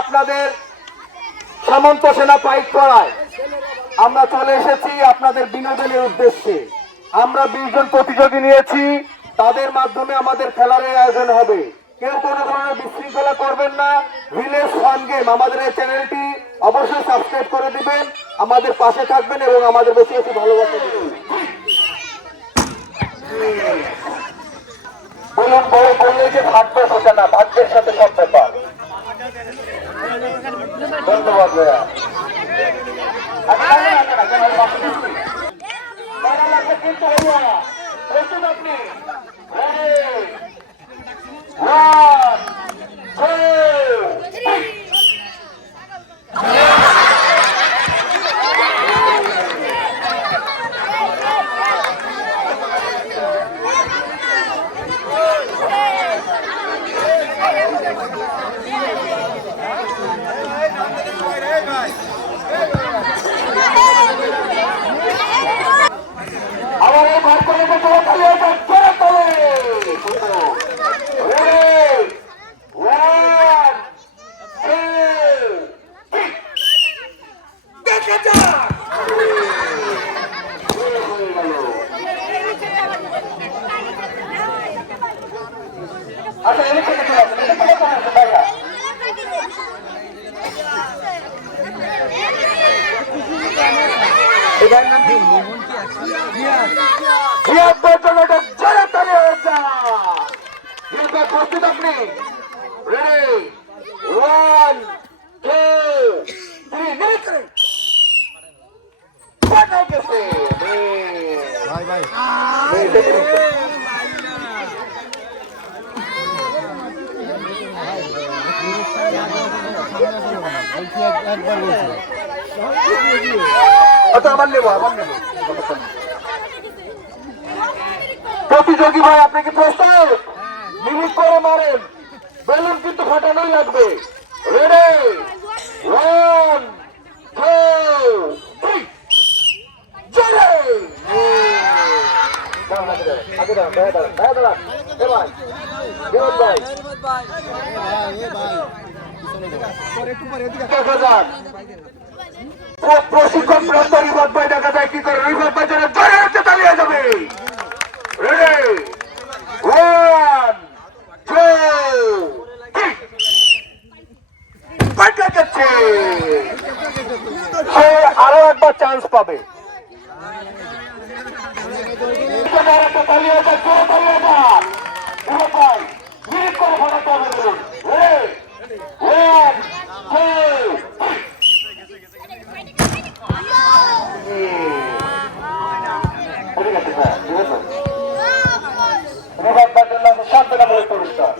আপনাদের সামন্ত সেনা পাইক করায়। আমরা চলে এসেছি আপনাদের বিনোদনের উদ্দেশ্যে। আমরা বিশ জন প্রতিযোগী নিয়েছি, তাদের মাধ্যমে আমাদের খেলার আয়োজন হবে। কেউ কোনো ধরনের বিশৃঙ্খলা করবেন না। ভিলেজ ফান গেম আমাদের এই চ্যানেলটি অবশ্যই সাবস্ক্রাইব করে দিবেন, আমাদের পাশে থাকবেন এবং আমাদের বেশি বেশি ভালোবাসা দিবেন। বলুন বড় বললে যে ভাগ্য সোজা না ভাগ্যের সাথে সব ব্যাপার। ধন্যবাদ ভাইয়া আচ্ছা, না, না, না, না, কেন আমি বাসে দিচ্ছি? টাকা লাগবে কিন্তু ভাইয়া। প্রস্তুত আপনি? Ready? One, আবার এই ভাগ করে যে জোরে তালি হয়েছে, জোরে তালি। Ready? One, two, three. দেখা যাক। হয়ে গেল। আচ্ছা এদিক থেকে চলে আসুন, এদিক থেকে চলে আসুন, ভাইয়া। এটার নাম কি? জিয়াদের জন্য এটা জোরে তালি হয়ে যায়। জিয়াদ ভাই, প্রস্তুত আপনি ready one two three minute করে পাঠাই গেছে ভাই ভাই বলছি এক- আচ্ছা প্রতিযোগী ভাই আপনি কি প্রস্তুত? মিনিট করে মারেন। বেলুন কিন্তু ফাটানোই লাগবে। রেডি প্রশিক্ষণ রিভার ভাই দেখা যায় কি করে রিভার ভাই যেন জোরে উঠে চালিয়ে যাবে রেডি ওয়ান টু থ্রি যাচ্ছে সে আরও একবার চান্স পাবে এবার একটা তালিয়ে যাক, জোরে তালিয়ে যাক। রিভার ভাই, মিনিট করে ফাটাতে হবে বাদুল্লাহ শান্তনামূলক পুরস্কার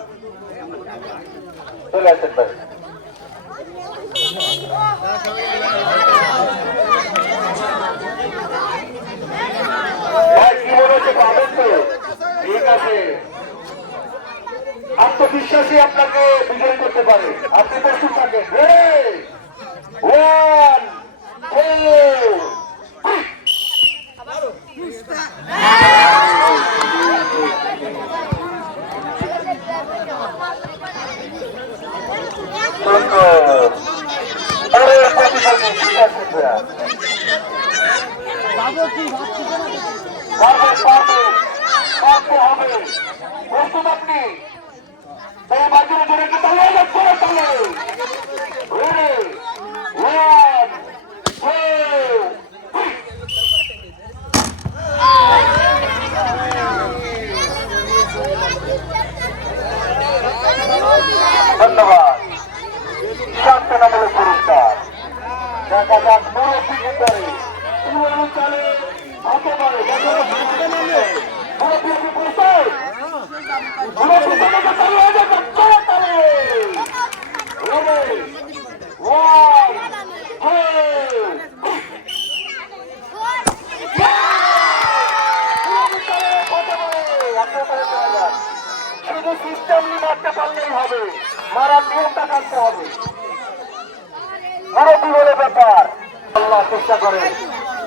চলে আসেন ভাই ভাই কি মনে হচ্ছে পাবেন তো ঠিক আছে। আত্মবিশ্বাসী আপনাকে বিজয় করতে পারে। আপনি প্রস্তুত থাকেন। ওয়ান টু আরে প্রতিযোগী ঠিক আছে ভাইয়া। পারবে, পারবে, পারতে হবে। প্রস্তুত আপনি? এই বাজারে জোরে একটু তালি হয়ে যাচ্ছে, জোরে তালি। Ready? One, two, three. ধন্যবাদ শান্তনামূলক পুরস্কার দেখা যাক মুরব্বী ভিতরে পুরো চলে হতে পারে দেখা যাক মুরব্বী কি প্রস্তুত মুরব্বী থেকে চালু হয়ে যাবে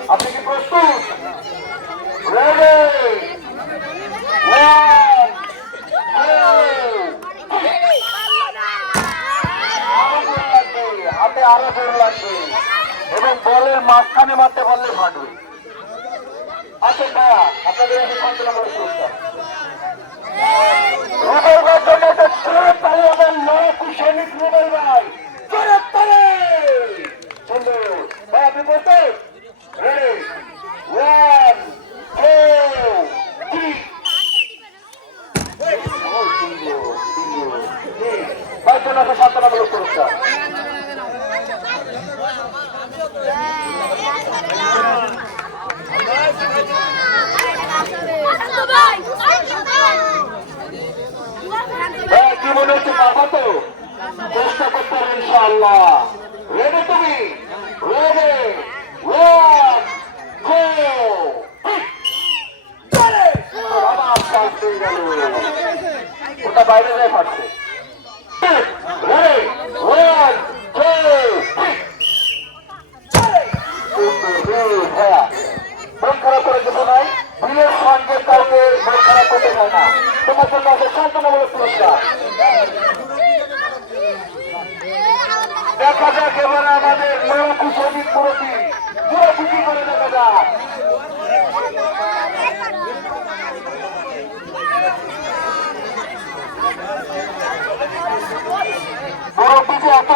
আপনি কি প্রস্তুত? হাতে আরও জোর লাগবে এবং বলের মাঝখানে মারতে পারলে ভাটবে আচ্ছা আপনাদের এখন নম্বরের পুরস্কার বাইরে যায় ফাটছে। ওরা পিছিয়ে এত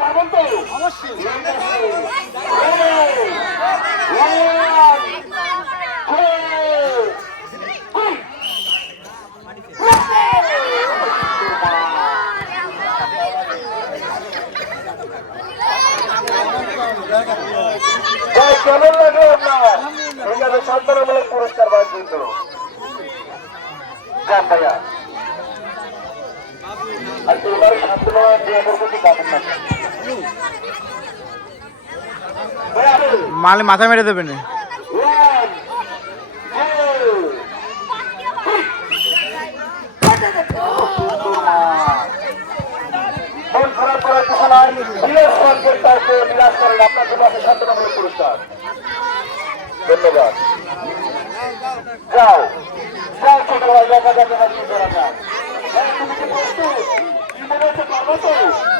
পারবেন তো কেমন লাগে আপনার ঠিক আছে পুরস্কার পাওয়ার জন্য যান ভাইয়া আর এবার শান্তনা দিয়ে করব কি পাবেন না মালে মাথা মেরে দেবে না। ধন্যবাদ। যাও যাও ছোট ভাই দেখা যাবে না হ্যাঁ, তুমি কি প্রস্তুত? তো?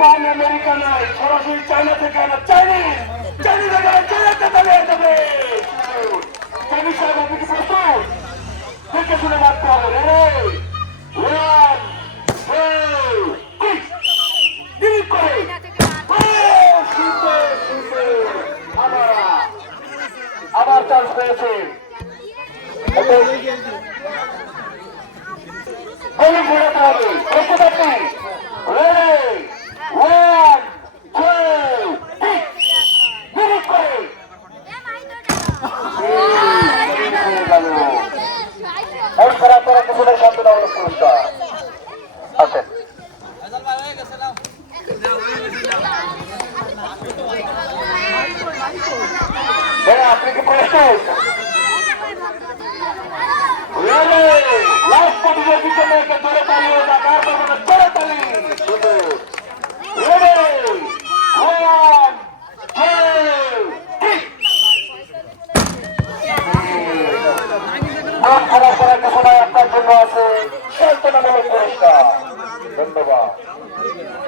জাপান আমেরিকা নয় সরাসরি চায়না থেকে আনা চাইনিজ। চাইনিজ এখানে চাইনাতে দাঁড়িয়ে যাবে চাইনিজ সাহেব আপনি কি প্রস্তুত? দেখে শুনে মারতে হবে রে ওয়ান হ্যাঁ, আবার। চান্স পেয়েছে। One, two, 知道吧？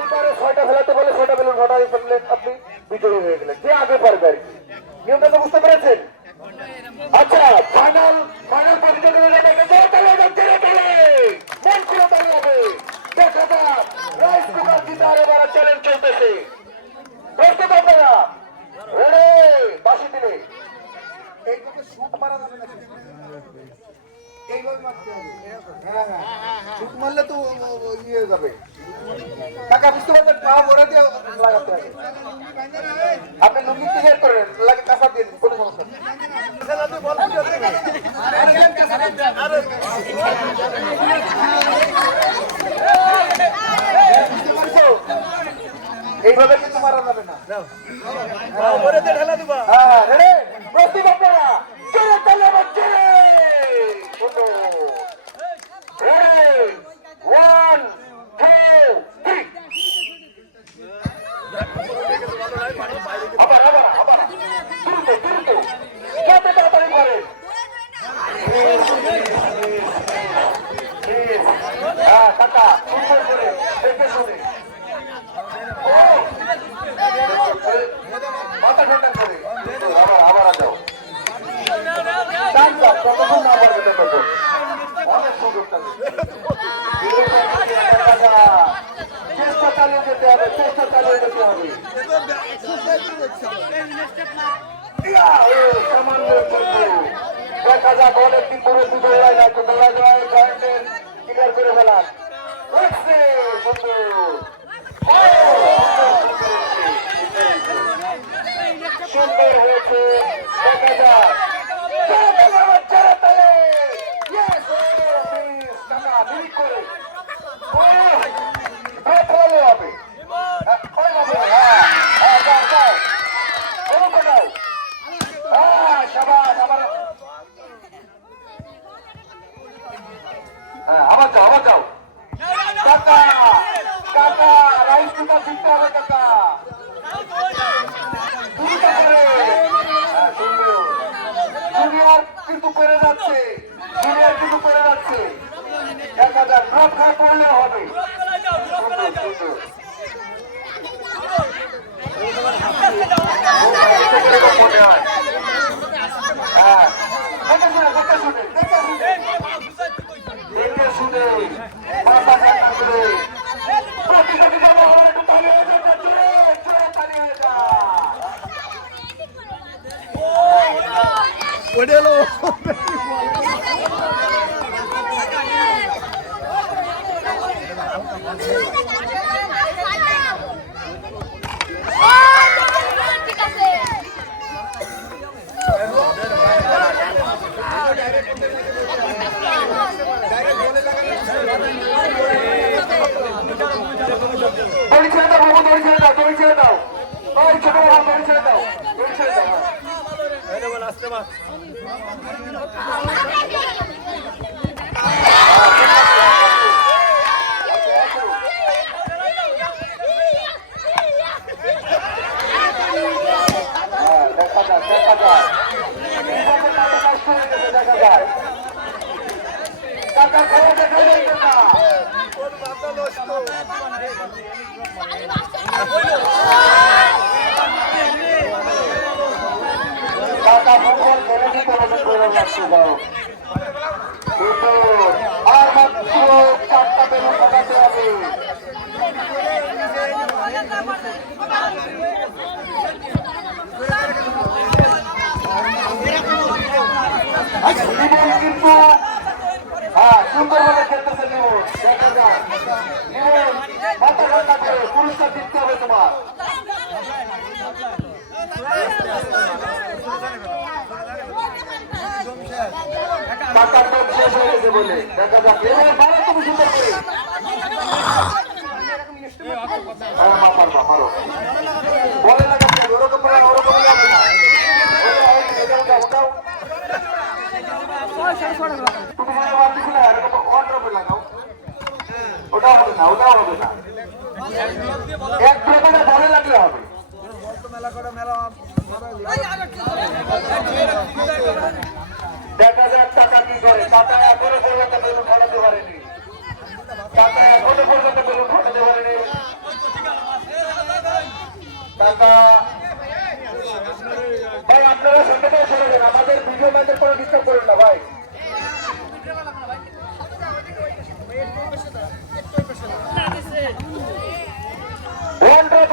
এইভাবে কিন্তু মারা যাবে না? হ্যাঁ রেডি প্রস্তুত আপনারা জোরে তালে আমার জোরে শোনো রেডি ওয়ান টু থ্রি আবার আবার আবার দ্রুত দ্রুত যত তাড়াতাড়ি পারেন হ্যাঁ কাকা সুন্দর করে দেখে শুনে ও মাথা ঠান্ডা করে আবার আবার যাও টান দাও কতক্ষণ না আবার যেতে পারব অনেক সুযোগ থাকে চেষ্টা চালিয়ে যেতে হবে চেষ্টা চালিয়ে যেতে হবে ইয়া, ও, সামান্য একটু। দেখা যাক অনেকদিন পরে দুটো দৌড়ায় না একটু দৌড়া যায় কারেন্টের ক্লিয়ার করে ফেলান উঠছে, সুন্দর। ও, সুন্দর হয়েছে দেখা যাক ছেড়ে ফেলে আবার ছেড়ে ফেলে Yes, oh, please, কাকা, মিলিক করে। ও, ব্রেক হলে হবে। হ্যাঁ, হয় না বলে, হ্যাঁ, হ্যাঁ, যাও, যাও। ওরকম নাও। হ্যাঁ, শাবাশ, আবার। হ্যাঁ, আবার যাও, আবার যাও। কাকা, কাকা, রাইস কুকার হবে কাকা। হ্যাঁ, জুনিয়র কিন্তু পেরে যাচ্ছে জুনিয়র কিন্তু পেরে যাচ্ছে। দেখা যাক ড্রপ খায় পড়লে হবে মনে। হ্যাঁ। দেখে শুনে, দেখে শুনে, দেখে শুনে। দেখে শুনে, মাথা ঠান্ডা করে। প্রতিযোগিতা মহল একটু তালি হয়ে যাক না, জোরে, জোরে তালি হয়ে যাক। ঠিক আছে দড়ি ছেড়ে দাও ছেড়ে দাও। ওই ছোট বাবু দড়ি দাও ছেড়ে দাও। দেখা যায় আর মাত্র চারটা বেলুন কিন্তু হ্যাঁ সুন্দরভাবে খেলতেছে জীবন দেখা যাক জীবন মাথা ঠান্ডা করে পুরস্কার দিতে হবে বলে। দেখা যাক। হ্যাঁ বলে না কাছে ওরকম বলে ওরকম বলে ওটাও,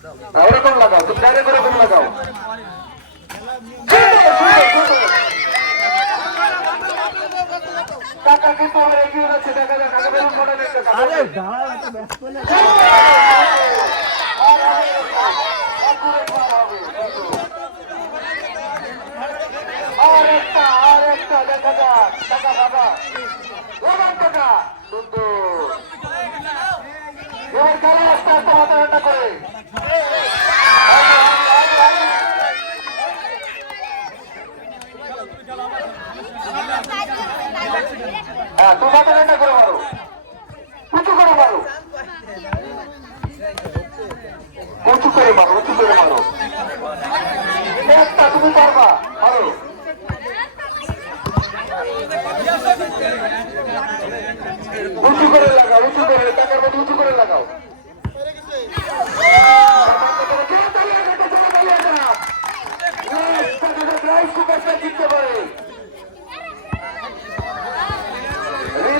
ওরকম লাগাও তুমি ডাইরেক্ট ওরকম লাগাও। সুন্দর, সুন্দর, সুন্দর। কাকা কিন্তু আমার এগিয়ে যাচ্ছে দেখা যাক কাকা বেলুন ফাটানো একটা। আর একটা আর একটা দেখা যাক টাকা বাবা। লাগান টাকা। সুন্দর। এবার খেলা আস্তে আস্তে মাথা ঠান্ডা করে হ্যাঁ তুমি মাথা ঠান্ডা করে মারো উঁচু করে মারো উঁচু করে মারো উঁচু করে মারো একটা তুমি পারবা মারো উঁচু করে লাগাও উঁচু করে টাকার মধ্যে উঁচু করে লাগাও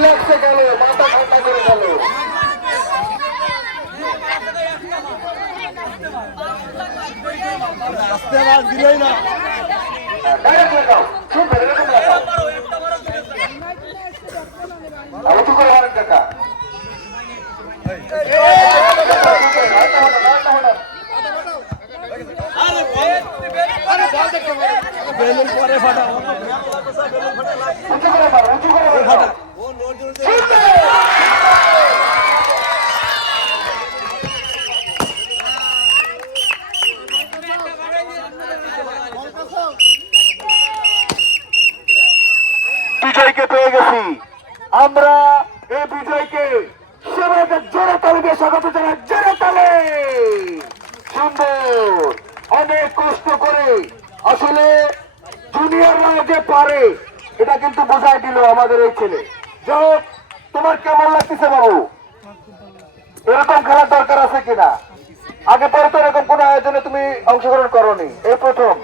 রিল্যাক্সে গেল মাথা ঠান্ডা করে গেল। দিলেই না। ডাইরেক্ট লাগাও সুন্দর এরকম লাগাও আর উঁচু করে মারেন টাকা বেলুন পরে ফাটাও। উঁচু করে মারো উঁচু করে মারো। বিজয়কে পেয়ে গেছি। আমরা এই বিজয়কে সবাইকে জোরে তালে দিয়ে স্বাগত জানাই, জোরে তালে। সুন্দর, অনেক কষ্ট করে। আসলে জুনিয়ররা যে পারে, এটা কিন্তু বোঝাই দিল আমাদের এই ছেলে। তোমার কেমন লাগতেছে বাবু? এরকম খেলার দরকার আছে কিনা? আগে পরে তো এরকম কোন আয়োজনে তুমি অংশগ্রহণ করনি, এই প্রথম।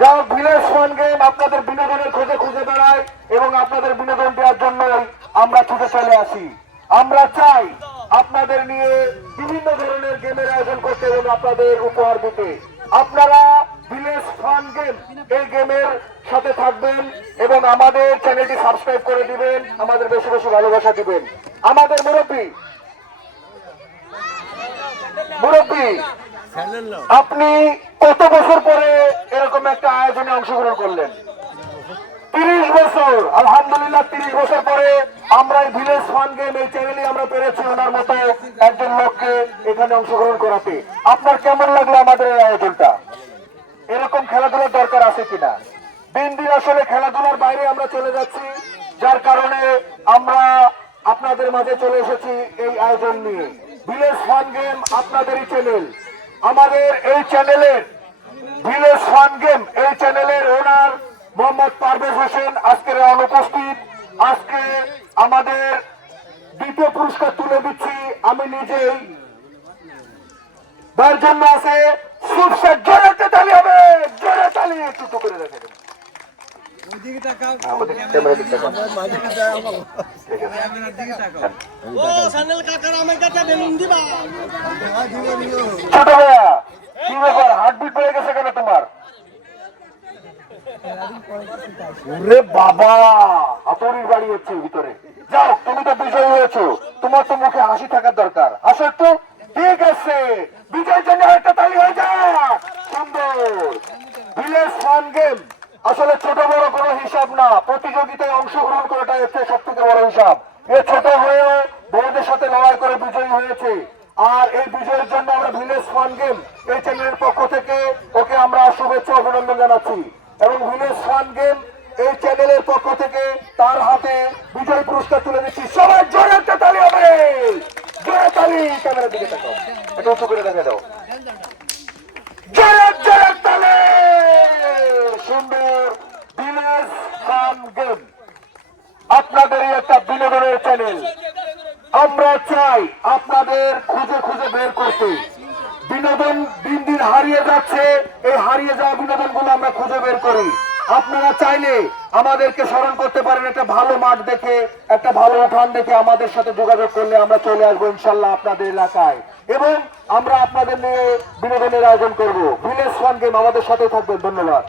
যাও ভিলেজ ফান গেম আপনাদের বিনোদনের খোঁজে খুঁজে বেড়ায় এবং আপনাদের বিনোদন দেওয়ার জন্য আমরা ছুটে চলে আসি। আমরা চাই আপনাদের নিয়ে বিভিন্ন ধরনের গেমের আয়োজন করতে এবং আপনাদের উপহার দিতে। আপনারা ফান গেম। এই গেমের সাথে থাকবেন এবং আমাদের চ্যানেলটি সাবস্ক্রাইব করে দিবেন, আমাদের বেশি বেশি ভালোবাসা দিবেন। আমাদের মুরব্বী। মুরব্বী, আপনি কত বছর পরে এরকম একটা আয়োজনে অংশগ্রহণ করলেন? তিরিশ বছর, আলহামদুলিল্লাহ তিরিশ বছর পরে আমরা এই ভিলেজ ফান গেম, এই চ্যানেলে আমরা পেরেছি ওনার মতো একজন লোককে এখানে অংশগ্রহণ করাতে। আপনার কেমন লাগল আমাদের এই আয়োজনটা? এরকম খেলাধুলার দরকার আছে কিনা? দিন দিন আসলে খেলাধুলার বাইরে আমরা চলে যাচ্ছি, যার কারণে আমরা আপনাদের মাঝে চলে এসেছি এই আয়োজন নিয়ে। ভিলেজ ফান গেম আপনাদেরই চ্যানেল আমাদের এই চ্যানেলের ভিলেজ ফান গেম, এই চ্যানেলের ওনার মোহাম্মদ পারভেজ হোসেন আজকের অনুপস্থিত আজকে আমাদের দ্বিতীয় পুরস্কার তুলে দিচ্ছি। আমি নিজেই। তার জন্য আছে জোরে একটা তালি হবে জোরে তালি একটু করে দেবেন। হ্যাঁ, দিবে। ছোট ভাইয়া কি ব্যাপার? গেছে কেন তোমার? ওরে বাবা হাতুড়ির বাড়ি হচ্ছে ভিতরে। যাও তুমি তো বিজয়ী হয়েছো। তোমার তো মুখে হাসি থাকার দরকার। হাসো একটু ঠিক আছে বিজয়ের জন্য একটা তালি হয়ে যাক সুন্দর ভিলেজ ফান গেম আসলে ছোট বড় কোনো হিসাব না প্রতিযোগিতায় অংশগ্রহণ করাটাই হচ্ছে সব থেকে বড় হিসাব এ ছোট হয়েও বড়দের সাথে লড়াই করে বিজয়ী হয়েছে আর এই বিজয়ের জন্য আমরা ভিলেজ ফান গেম এই চ্যানেলের পক্ষ থেকে ওকে আমরা শুভেচ্ছা অভিনন্দন জানাচ্ছি এবং ভিলেজ ফান গেম এই চ্যানেলের পক্ষ থেকে তার হাতে বিজয় পুরস্কার তুলে দিচ্ছি সবাই জোরে একটা তালি হবে জোরে তালি ক্যামেরার দিকে তাকাও। এটা উঁচু করে দেখে দাও জোরে জোরে চ্যানেল আমরা চাই আপনাদের খুঁজে খুঁজে বের করতে বিনোদন দিন দিন হারিয়ে যাচ্ছে এই হারিয়ে যাওয়া বিনোদনগুলো আমরা খুঁজে বের করি আপনারা চাইলে আমাদেরকে স্মরণ করতে পারেন একটা ভালো মাঠ দেখে ভালো উঠান দেখে আমাদের সাথে যোগাযোগ করলে আমরা চলে আসব ইনশাল্লাহ আপনাদের এলাকায়। এবং আমরা আপনাদের নিয়ে বিনোদনের আয়োজন করব। ভিলেজ ফান গেম আমাদের সাথে থাকবেন। ধন্যবাদ।